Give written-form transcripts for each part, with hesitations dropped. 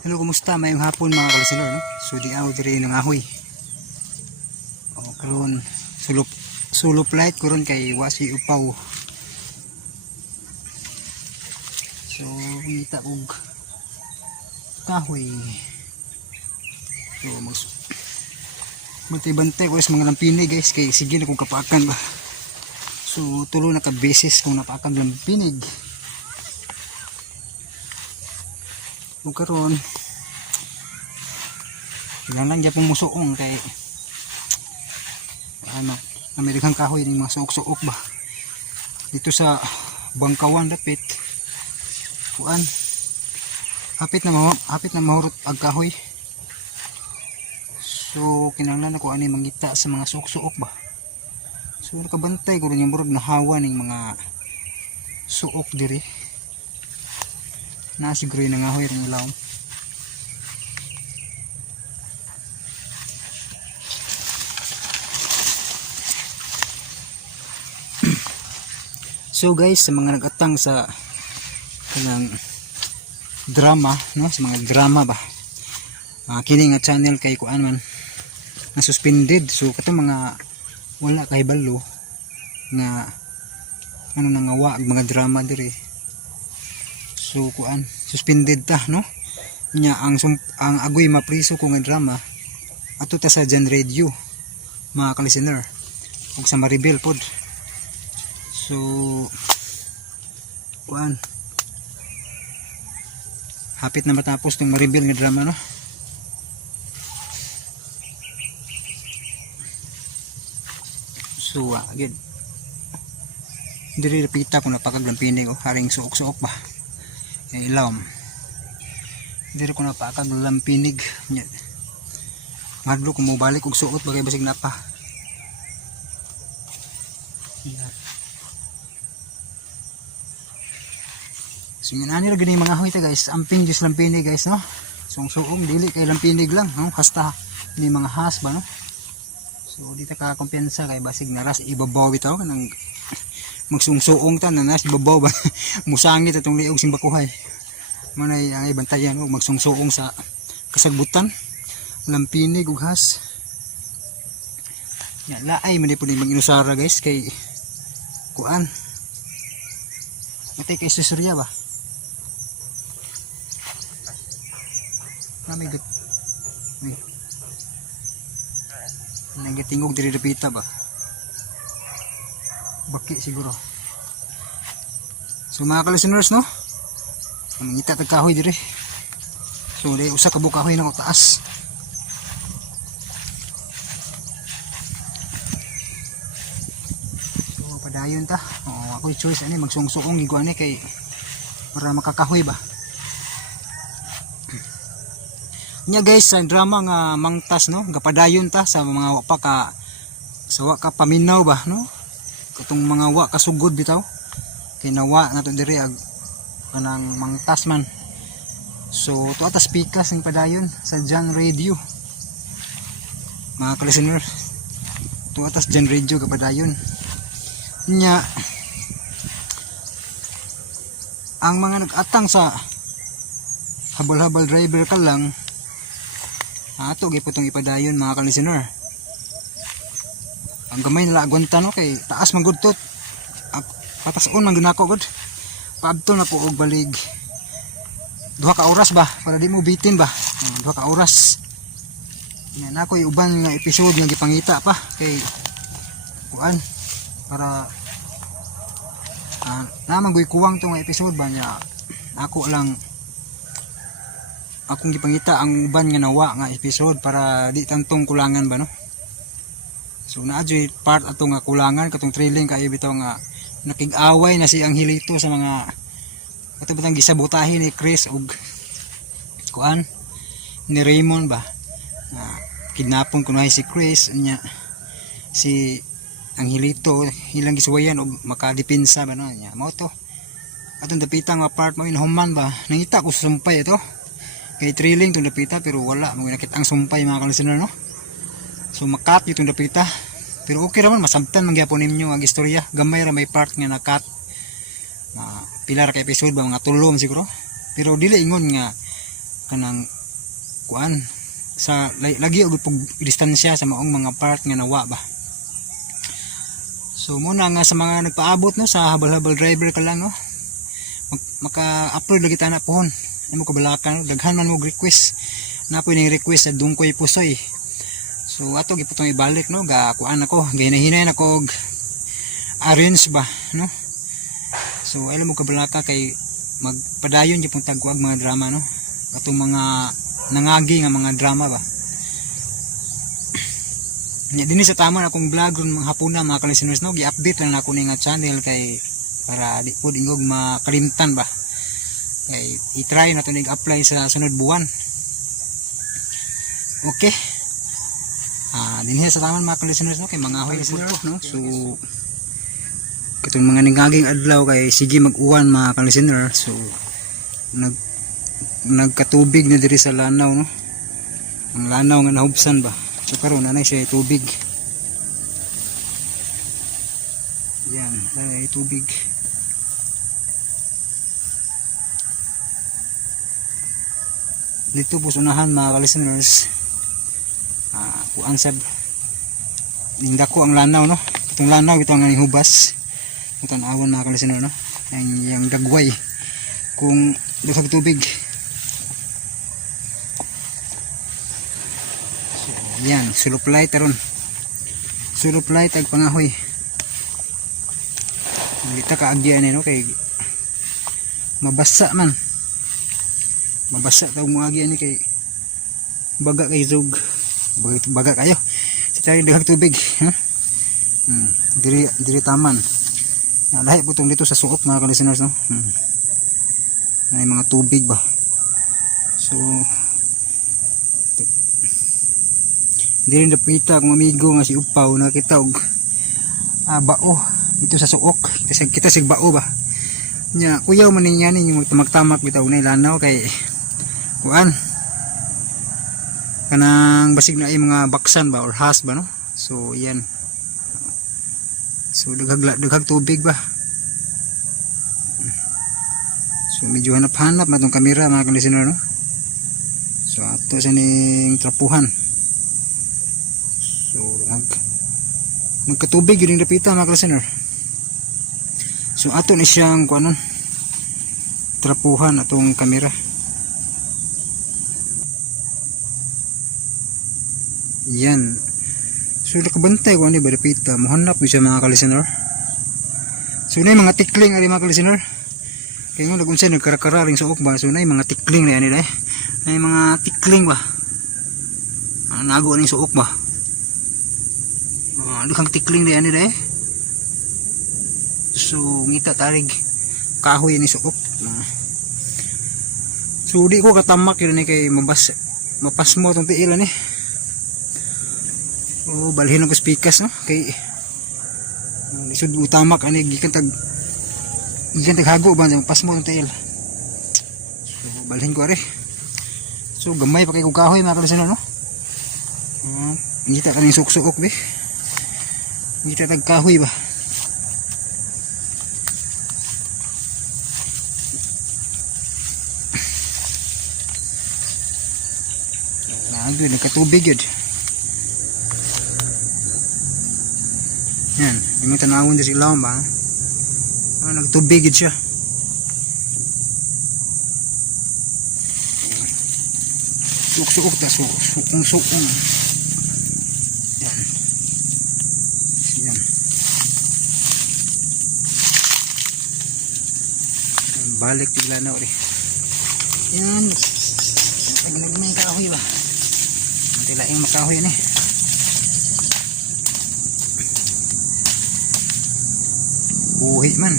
Hello, kumusta? Mayong hapon mga kalisenor, no? So di ako diri ng ahoy. O karon sulop light karon kay wasi upaw. So ngita og kahoy. So bantay ko sa mga lampini guys kay sige na kung kapakan ba. So tulo na ka beses kung napakan lampinig. Kung karon lang dyan pong musuong kay ano, Amerikang kahoy ng mga suok-suok ba dito sa bangkawan dapit kuan hapit na mahurot ag kahoy. So kinahanglan ako ani mangita sa mga suok-suok ba. So nakabantay ko rin yung burog na hawa ng mga suok diri na siguro yung nangahoy rin ilaw. So guys, sa mga nagatang sa kanang drama, no, sa mga drama ba, kini nga channel kay kuan man na suspended. So kato mga wala kay balo nga ano nangawa mga drama diri. So kuan suspended ta, no, nya ang agoy mapriso ko nga drama ato ta sa Jan Radio mga kalistener ug sa Maribel pod. So kuan hapit na matapos ng Maribel nga drama, no. So again diri repita ko napakaglampinig ko haring suok-suok ba ilawm diri ko napakaglampinig madlo ko mo balik og suot bagay basig napa. So minani ra gani mga hoy ta guys, amping jus lampinig guys, no. Suong dili kay lampinig lang, no, hasta ni mga has ba, no. So dito ka kumpiyansa kay basig naras ibabaw bitaw kanang magsungsuong ta na nas ibabaw ba musangit atong liog sing bakuhay. Manay ang ibantayan og magsungsuong sa kasagbutan, lampinig ug has. Ya laay man pud mag-inusara guys kay kuan. Matay kay susurya ba. Kami gut. Ay. Nagatingog diri repita ba. Baki siguro. So mga kalisteners, no, mangita tag kahoy diri. So dai usa ka buka kahoy na ko taas. So padayon ta. Ako choice ani magsungsuong gigo ani kay para makakahoy ba. Nya guys, sa drama nga mangtas, no, gapadayon ta sa mga wa ka paminaw ba, no. Katong mga wa kasugod bitaw kay nawa nato diri ag kanang mangtas man. So to atas pikas ng padayon sa Jan Radio mga listener, to atas Jan Radio kapadayon nya ang mga nag-atang sa habal-habal driver ka lang ato gipotong ipadayon mga listener. Ang gamay nila agwanta, no, kay taas man gud tot. Patason man ginako gud. Paabto na po og balig 2 ka oras ba para di mo bitin ba. 2 ka oras. Yan ako uban nga episode nga gipangita pa kay kuan para naman goy kuwang to nga episode ba nya ako lang akong gipangita ang uban nga nawa nga episode para di tantong kulangan ba, no. So naadyoy part ato nga kulangan katong trailing kay bitaw nga nakig-away na si Angelito sa mga ato batang gisabotahin ni Chris ug kuan ni Raymond ba. Kidnapon kuno si Chris nya si Angelito ilang gisuwayan og makadepensa ba, no, nya mao to. Atong dapita nga part mo inhuman ba nangita ko sa sumpay ito. Kay trailing tong dapita pero wala mo nakita ang sumpay mga kalistener, no. So makat itong dapita pero okay raman masabtan man gyapon ninyo ang istorya. Gamay ra may part nga nakat pila ra ka episode ba mga 3 siguro pero dili ingon nga kanang kuan sa lagi og pug distansya sa maong mga part nga nawa ba. So muna nga sa mga nagpaabot no sa habal-habal driver ka lang no, maka-upload lagi ta na pohon imo kabalakan no? Daghan man mo request na po ning request sa Dungkoy Pusoy. So ato giputong ibalik no, ga kuan ako gihinahinay nako og arrange ba no. So alam mo kabalaka kay magpadayon gyud pong tagwag mga drama no, atong mga nangagi nga mga drama ba. Nya dinhi sa tama akong vlog ron mga hapuna mga ka-listeners no, gi-update lang ako ni nga channel kay para di pod ingog makalimtan ba. Kay i-try na to nig apply sa sunod buwan. Okay. Dinhi sa taman mga ka-listeners no, kay mga hoy listeners no. So katong mga ningaging adlaw kay sige mag-uwan mga ka-listeners. So nagkatubig na diri sa lanaw no, ang lanaw nga nahubsan ba. So karon na siya tubig, yan ay tubig. Dito po sunahan mga ka-listeners, kuan sab ning dako ang lanaw no, itong lanaw ito ang hubas itong awan mga ka-listeners no, yung dagway kung dusog tubig. Yan, suluplay taron. Suluplay tag pangahoy. Hindi ta kaagyan no kay mabasa man. Mabasa taw mo agyan ni kay baga kay zug. Baga kayo. Sa tayo daghang tubig, ha? Diri taman. Lahi putong dito sa suok mga ka-listeners no. Ay mga tubig ba. So diri napita akong amigo nga si Upaw, nakita og bao dito sa suok, kita sig bao ba nya kuyaw man niya ni yung magtamak bitaw na lanaw kay kuan kanang basig na ay mga baksan ba or has ba no. So yan, so daghag tubig ba. So medyo hanap-hanap matong kamera mga ka-listener no. So ato sa ning trapuhan. So magkatubig yun yung lapita mga ka-listener. So ato na siyang kuanon trapuhan atong kamera. Yan. So nakabantay ko ani ba lapita mohanap mo siya mga ka-listener. So na mga tikling ari mga ka-listener. Kaya nga nagunsa nagkarakara ring suok ba. So na mga tikling na yan nila ay mga tikling ba. Nago ning suok ba. Dukhang tikling na yan nila So ngita tarig kahoy ni suok. So di ko katamak yun ni kay mapas mo itong tiil ni. Balhin ako spikas no kay isud utamak ani gikan tag hago ba mapas mo itong tiil. So balhin ko ari. So gamay pa kay kog kahoy mga ka-listeners no. Ngita kaning suok-suok be. Ngita tag kahoy ba. Nagdo nagkatubig yun. Yan, yung tanawon din sila ba. Nagtubig yun siya. Suok-suok ta, suok-suok. Yan. Balik tigla na uli. Yan. Nagmay kahoy ba. Tilaing makahoy ni. Buhi man.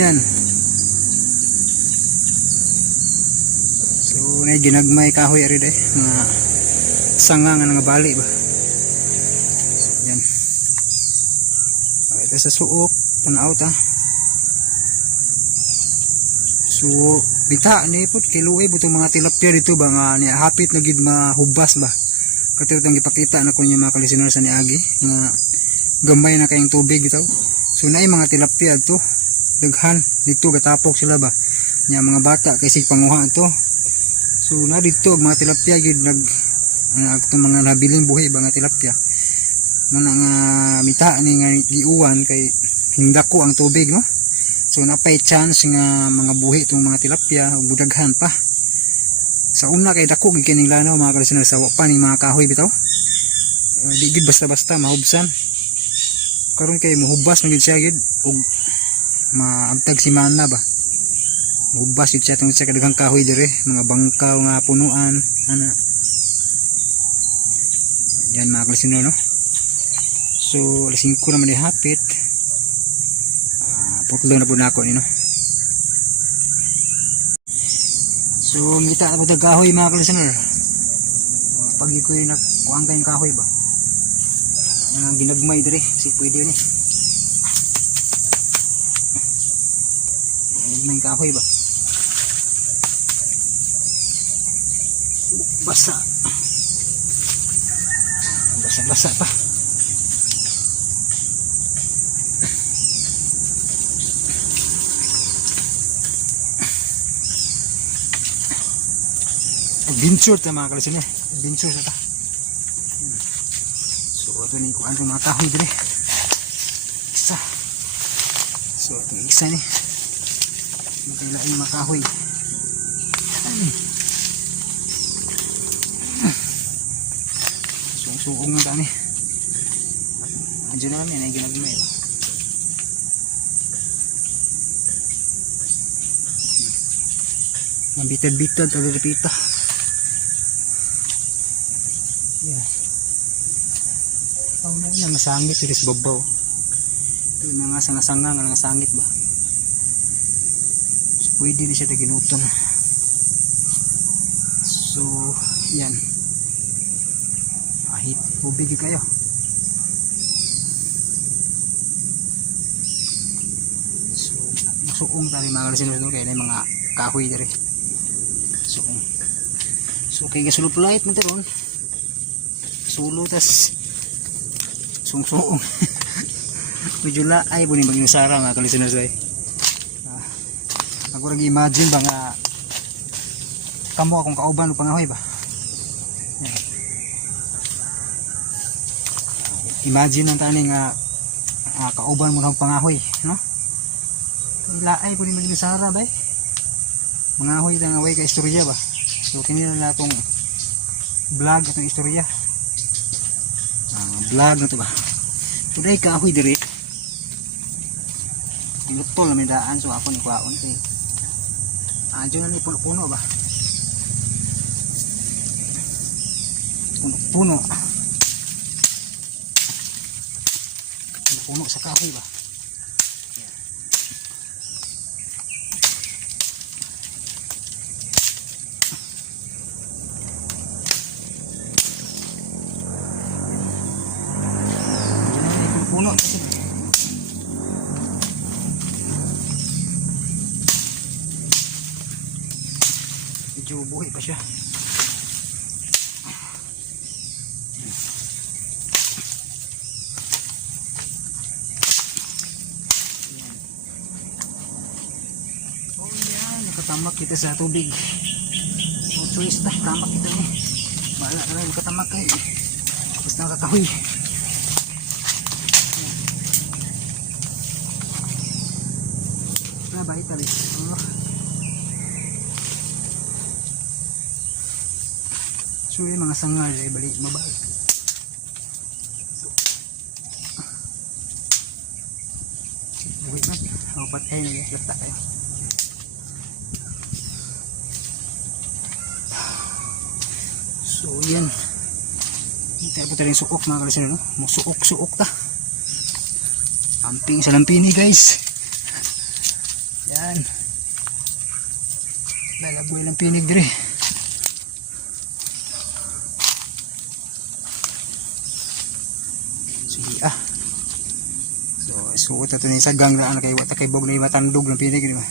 Yan. So na ginagmay kahoy ari day. Nga sanga nga nga bali ba. Yan. Ito sa suok, tanaw ta. So bita ni pud kay luoy butong mga tilapia dito ba nga ni hapit na gid mahubas ba. Katulad ang ipakita na ko niya mga ka-listeners sa niagi nga gamay na kayong tubig bitaw. So naay mga tilapia adto. daghan dito gatapok sila ba nya mga bata kay sig panguha ito. So na dito ang mga tilapia gid nag mga nabiling buhi ba nga tilapia muna nga mita ni nga giuwan kay hindako ang tubig no. So napay chance nga mga buhi itong mga tilapia ug budaghan pa. Sa una kay dako gid kining lanaw mga kalisinor sa wa pa ni mga kahoy bitaw. Di gid basta-basta mahubsan. Karon kay muhubas man gid siya gid ug maabtag si mana ba. Muhubas gid siya tungod sa kadaghang kahoy dire, mga bangkaw nga punuan ana. Yan mga kalisinor no. So alas 5 naman di hapit. Putlo na po na ako nino. So ngita na po tag kahoy mga kalisinor. Pag di ko yung nakuang kayong kahoy ba ginagmay dire kasi pwede yun ginagmay kahoy ba basa basa pa. Adventure ta mga kalisinor, adventure ta. So ito ni kuan mga kahoy dire. Isa. So ito isa ni. Magkailain mga kahoy. Suong na tani. Andiyan na kami, ginagmay. Mabitad-bitad, taliripita. Ang masangit siris babaw. Ito yung mga sanga-sanga nga nasangit ba. So pwede na siya ginutom. So yan. Ahit tubig kayo. So suong tali mga kalisinor doon kaya na yung mga kahoy dire. Suong. So kaya gasulupulait na ito ron. Sulo tas sung-suong. Medyo laay po ni Maginusara mga kalisinor soy. Ako nag-imagine ba nga kamo akong kauban o pangahoy ba. Imagine ang tani nga kauban mo ng pangahoy no? Laay po ni Maginusara ba mangahoy na away ka istorya ba. So kinila na itong vlog itong istorya vlog na ito ba. Today kahoy diri inutol na may daan so ako ni kwaon dyan na ni puno-puno ba puno-puno sa kahoy ba. Puno kasi medyo buhay pa siya. Oh yan, nakatamak kita sa tubig. No choice na, tamak kita eh. Bahala ka lang, nakatamak eh. Basta nakakahoy. Bait tali. So yung mga sangal ay balik mabalik. Buhay na. O patay na yung gata kayo. So yan. Hintay po tayo yung suok mga kalisinor no? Suok ta. Amping sa lampini guys. Yan. Lalaboy ng pinig dire. Sige So ito na yung sagang na kay wata kay bog na yung matandog ng pinig di ba.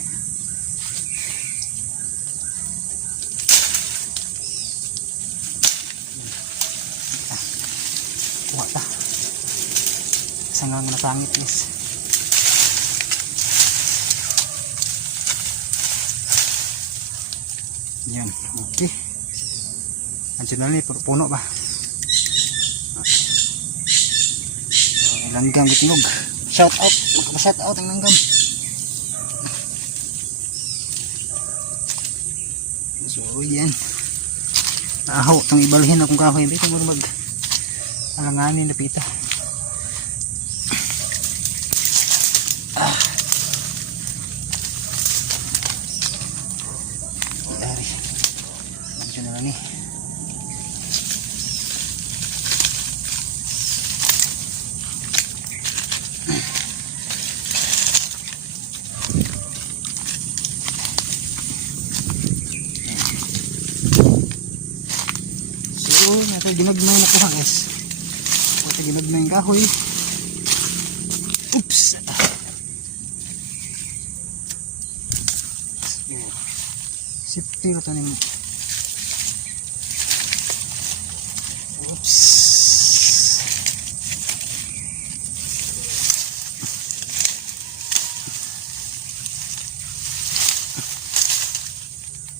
Kuha ta. Sangang nasangit guys. Yan, okay. Andiyan na rin, puno ba? Langgam gitingog. Shout out, makapa-shout out ang langgam. So yan. Aho, itong ibalhin akong kahoy. Ito mo mag alanganin na pita. Dari. Andiyan na lang eh. So, nasa ginagmay na po guys. Nasa ginagmay ng kahoy. Oops! Safety ko ito ni mo. Oops!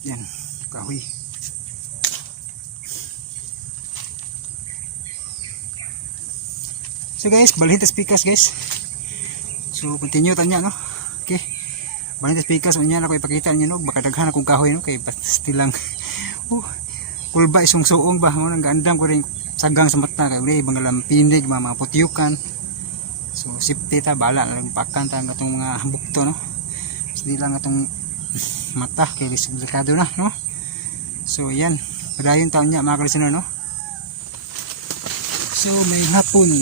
Yan, kahoy. So guys, balhin tas pikas guys. So continue tanya no. Okay. Balhin tas pikas unya na ko ipakita niyo no, baka daghan akong kahoy no kay stilang kulba isong suong ba mo nang gandam ko rin sagang sa mata kay uri ibang lampinig mga putyukan. So safety ta bala lang pakan ta atong mga bukto no. So di lang atong mata kay delikado na no. So yan, padayon taon niya mga kalistener no. So may hapon.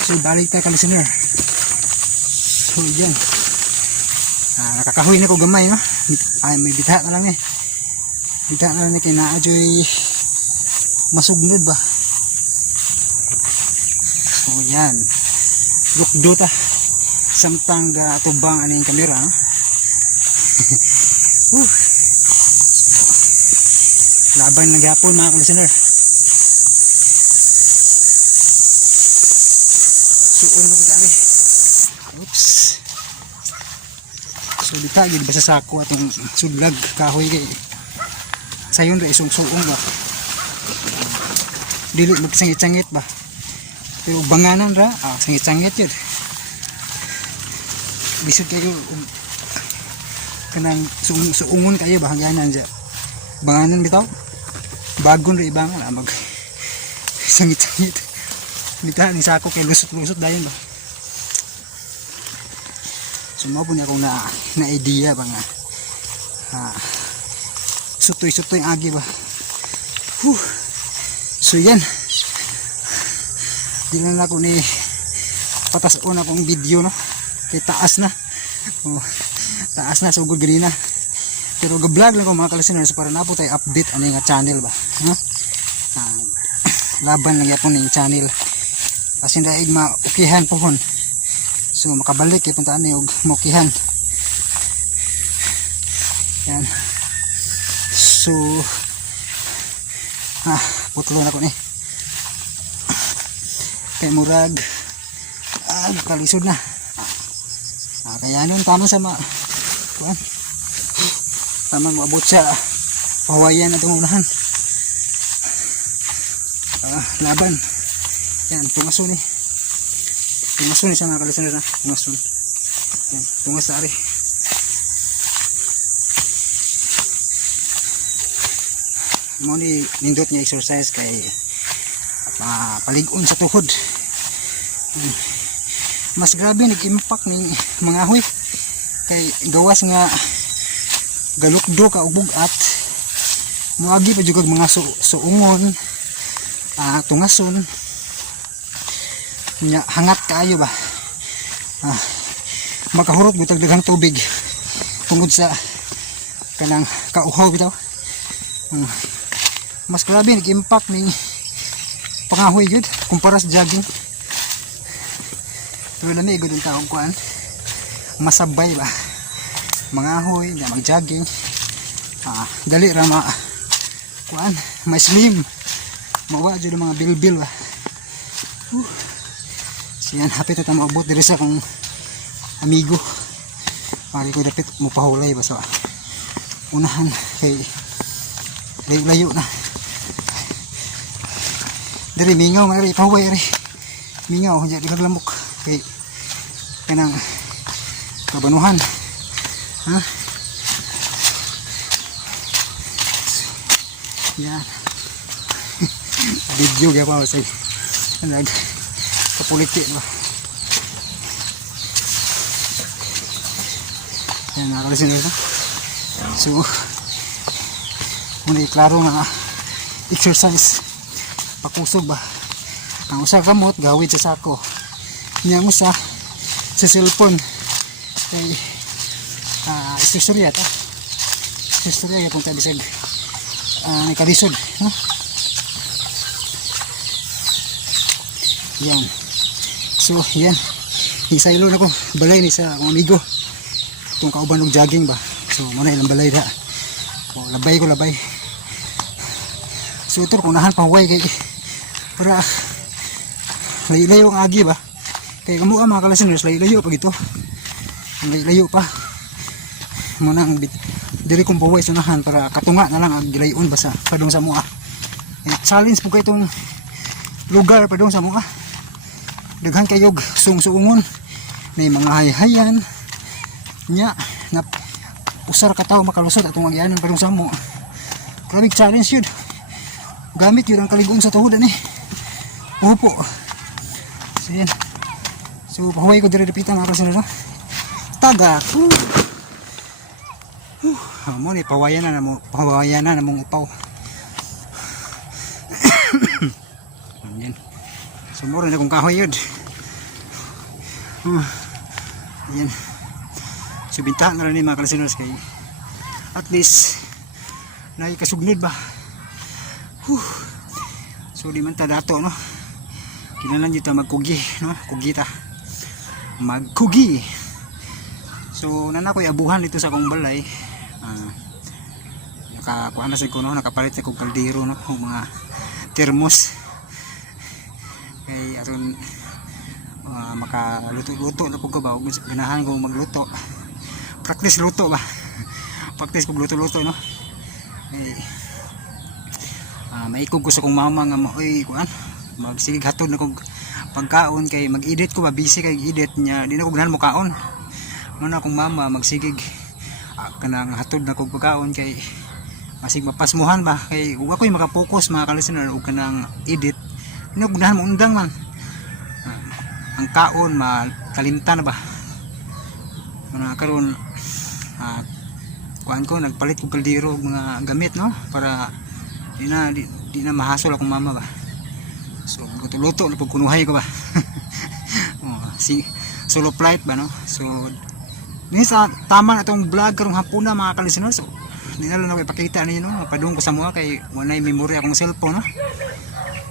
So balik tayo kalistener. So yan. Nakakahoy na ko gamay no. Ay may bitha na lang eh. Bitha na lang kay naadyoy masugnod ba. So yan. Lukdo ta. Samtang tubang aning kamera no. So, laban na gapon mga kalistener. Suon na ko tali. Oops. So dita gid basa sako atong sudlag kahoy kay sayon ra isong suong ba. Dili magsangit-sangit ba. Pero banganan ra, sangit-sangit yun. Bisod kayo kanang suungon kayo ba hangganan dyan. Banganan bitaw. Bagon ra ibangan mag sangit-sangit. Dita ni sako kay lusot-lusot dayon ba. So mao po niya akong na idea ba nga sutoy-sutoy ang agi ba. So yan, di lang ako ni patason akong video no kay taas na taas na sugod gani na, pero ga-vlog lang ko mga kalisteners para na po tayo update ano yung channel ba no? Laban lang yapon yung channel kasi daig maukihan po hon. So makabalik kay puntaan ni og maukihan yan. So putulon ako ni kay murag kalisod na kaya nun tama sa tama maabot sa pahawayan na itong unahan. Laban yan, tungason ni sa mga kalistener na tungason yan, tungas sa ari. Mo ni nindot niya exercise kay paligon sa tuhod. Mas grabe nag-impact ni mga ahoy kay gawas nga galukdo ka ubog at muagi pa jud mga suungon tungason nya hangat kaayo ba. Makahurot butag daghang tubig tungod sa kanang kauhaw bitaw. Mas grabe nag-impact ni pangahoy jud kumpara sa jogging. Pero lami gud ang taong kuan masabay ba mga ahoy na mag-jogging dali ra kuan may slim mawa jud mga bilbil ba. Siyan hapit ta maabot diri sa akong amigo mari ko dapit mo pahulay ba sa unahan kay layo na. Dari mingaw man ri paway ri. Mingaw di kaglamok kay kanang kabanuhan. Ha? Yan. Video kaya pa say. Nag kapuliti ba. Yan nakalisin na. So muna klaro nga exercise pakusog ba. Ang usa kamot gawid sa sako. Nya usa sa cellphone kay istorya ta. Istorya kung ta bisag nakalisod, no? Yan. So, yan. Isaylo na ko balay ni sa akong amigo. Itong kauban ng jogging ba. So, muna ilang balay da. O, labay ko, labay. So, ito, kung nahan pang huway kay para layo-layo ang agi ba. Kaya kamu mga kalasiners, layo-layo pag ito. Layo-layo pa. Muna ang diri kong pahuway sunahan para katunga na lang ang gilayon ba sa padong sa mua. Challenge po kayo itong lugar padong sa mua. Daghan kayog sung-suungon may mga hayhayan nya na usar ka tao makalusot atong agyanan padong sa mua. Grabe challenge yun. Gamit yun ang kaligon sa tuhodan eh. Upo. So yan. So pahuway ko dire-repita mga kasinero. Tagak. Mo ni pawayan na namong upaw. Yan. Sumuro na kong kahoy yun. Yan. Subintahan na rin mga kalasinos kay at least nakikasugnod ba. So di man ta dato no. Kinalan dito magkugi no. Kugita. Magkugi. So nanakoy abuhan dito sa akong balay. Nakakuha na sa ko no. Nakapalit sa kong kaldero no. Mga termos. Kay aron makaluto-luto na po ka ba. Ganahan ko magluto. Practice luto ba. Practice kong luto-luto no. Maikog ko sa kong mama nga oy kuan magsigig hatod na kog pagkaon kay mag-edit ko ba busy kay edit niya di na ko ganahan mo kaon muna akong mama magsigig kanang hatod na kog pagkaon kay masig mapasmuhan ba kay ug ako'y makapokus mga kalistener ug kanang edit di na ko ganahan mo undang man ang kaon makalimtan na ba muna karon kuan ko nagpalit kog kaldero og mga gamit no para di na mahasol akong mama ba. So luto-luto na pagkunuhay ko ba. Si solo flight ba no. So ni sa tama na itong vlog karong hapon na mga kalistener. So di na lang ako ipakita ninyo no. Padung ko sa mga kay walay memory akong cellphone no.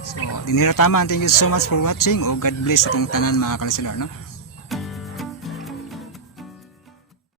So dinira tama. Thank you so much for watching. Oh God bless atong tanan mga kalistener no.